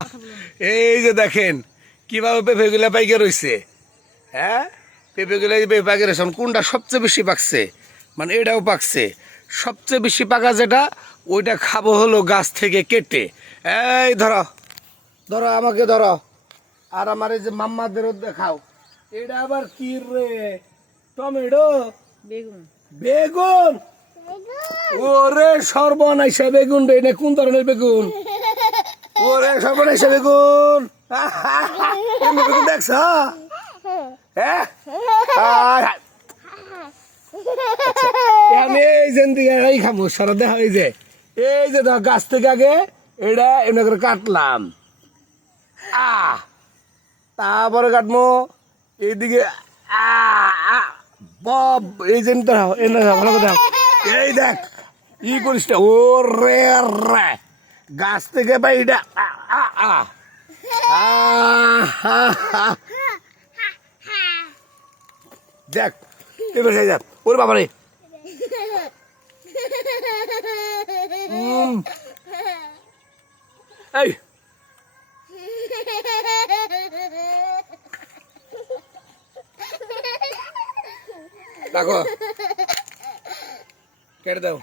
এই যে দেখেন কিভাবে পেঁপেগুলা পাইকে রয়েছে। হ্যাঁ, পেঁপেগুলা পাইকে রয়েছে। কোনটা সবচেয়ে বেশি পাকছে? মানে এটাও পাকছে। সবচেয়ে বেশি পাকা যেটা, ওইটা খাবো হলো গাছ থেকে কেটে। এই ধরো ধরো, আমাকে ধরো, আর আমার এই যে মাম্মাদেরও দেখাও। এটা আবার কি রে? টমেটো, বেগুন। বেগুন। ওরে সর্বনাশা বেগুন রে, এটা কোন ধরনের বেগুন? ওরে সর্বনাশা বেগুন। এমনি বেগুন দেখছ? হ্যাঁ, আমি এই যে দিকে খাবো সারা দেখা। এই যে ধর গাছ থেকে আগে এটা এমনি করে কাটলাম, তারপরে কাটবো এইদিকে। এই যে ভালো কথা, এই দেখ ই করিস না। ও রে রে, গাছ থেকে বা এটা দেখ এবার খাই যাক। ওরে বাবা রে, এই দেখো কেটে দাও।